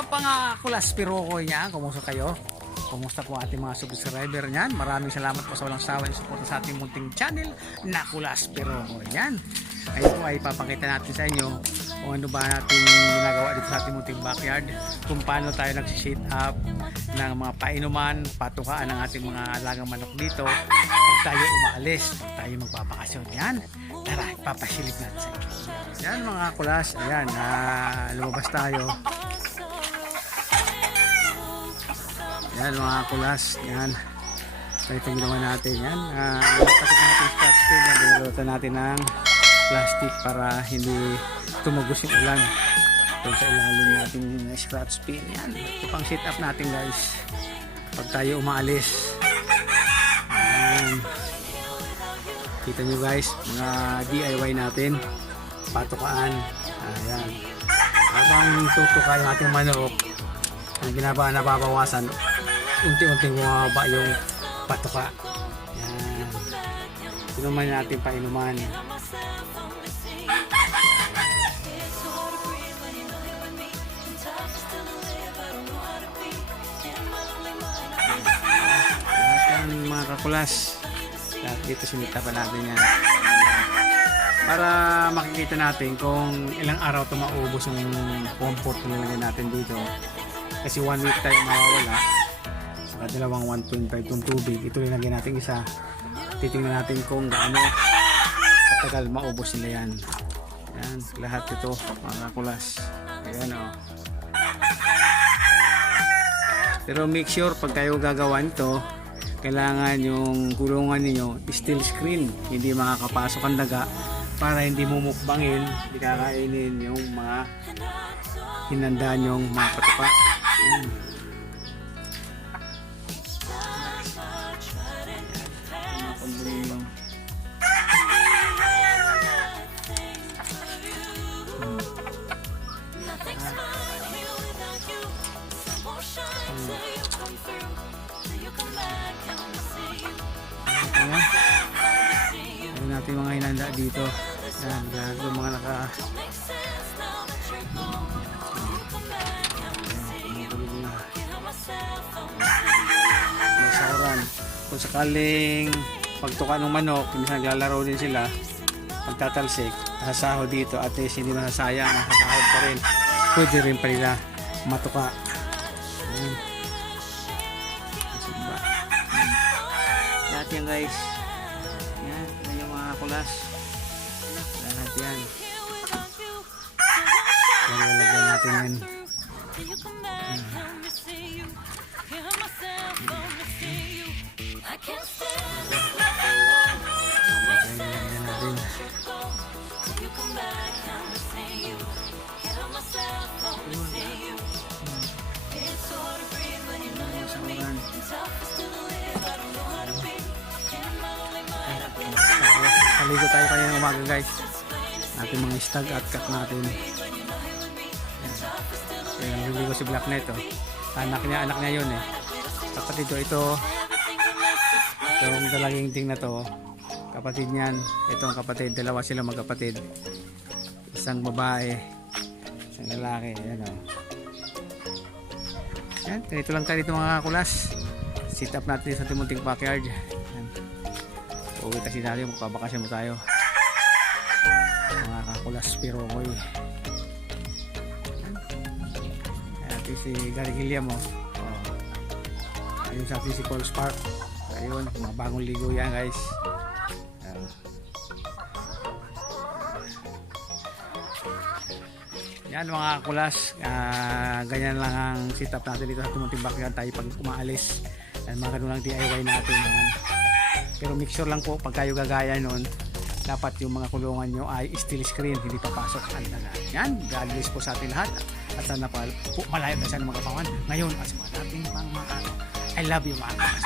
up mga kulas pirokoy niya? Kumusta kayo? Kumusta po ating mga subscriber niyan? Maraming salamat po sa walang sawa ng suporta sa ating munting channel na kulas pirokoy yan. Ngayon po ay papakita natin sa inyo kung ano ba natin ginagawa dito sa ating munting backyard kung paano tayo nag-shade up ng mga painuman, patukaan ng ating mga alagang manok dito pag tayo umaalis, pag tayo magpapakasyon yan. Tara, ipapasilip natin sa inyo. Yan mga kulas, ayan, ah, lumabas tayo. Yan mga kulas, yan. So ito ginawa natin yan. Uh, Kapit natin yung scratch pin, yan, binulutan natin ng plastic para hindi tumugos yung ulan. Doon sa ilalim natin yung scratch pin. Yan, ito pang sit up natin guys. Pag tayo umaalis. Yan. Kita nyo guys, mga DIY natin. Patukaan. Ayan. Habang tutuka yung ating manok, ang ginaba nababawasan, unti-unting bumababa yung patuka. Yan. Inuman natin pa inuman. Lahat yan mga kakulas. Dito sinita pa natin yan. Para makikita natin kung ilang araw ito maubos yung comfort na natin dito. Kasi one week tayo mawawala. Saka dalawang 1.5 tong tubig. Ito nilagay natin isa. Titingnan natin kung gaano katagal maubos nila yan. Yan, lahat ito mga kakulas. Ayan o. Pero make sure pag kayo gagawa nito, kailangan yung kulungan ninyo steel screen. Hindi makakapasok ang daga para hindi mumukbangin, hindi kakainin yung mga hinandaan yung mga patuka. Yan. Ayan. Ayan natin mga hinanda dito. Yan, lahat yung mga naka... May sauran. Kung sakaling pagtuka ng manok, minsan naglalaro din sila, pagtatalsik, nasasaho dito at least hindi masasayang, nasasahod pa rin. Pwede rin pa nila matuka. Ayan. Yan guys. Yan, yan yung mga kulas. Lahat yan. Yan lalagyan natin yan. Yan Kaligo tayo kanina umaga guys. Ating mga stag at cut natin. Ayan, naliligo si Black Net oh. Anak niya, anak niya yun eh. Kapatid ko ito. Itong dalaging ting na to. Kapatid niyan. Ito ang kapatid. Dalawa sila magkapatid. Isang babae. Isang lalaki. Ayan oh. Yan, ganito lang tayo dito mga kulas. Sit up natin sa timunting backyard. Yan. Uwi kasi tayo, magpabakasyon mo tayo. Mga kakulas pero koy. Ito si Gary Gilliam oh. oh. Ayun sa Paul Spark. Ayun, mga bagong ligo yan guys. Yan mga kulas, Ah, ganyan lang ang setup natin dito sa tumunting backyard tayo pag umaalis. Yan mga ganun lang DIY natin. Yan. Pero make sure lang po pag kayo gagaya nun, dapat yung mga kulungan nyo ay steel screen, hindi papasok ang dagat. Yan, God bless po sa atin lahat. At sana pa po malayo na sa mga kapangan. Ngayon, at sa mga dating pang mga I love you mga kapas.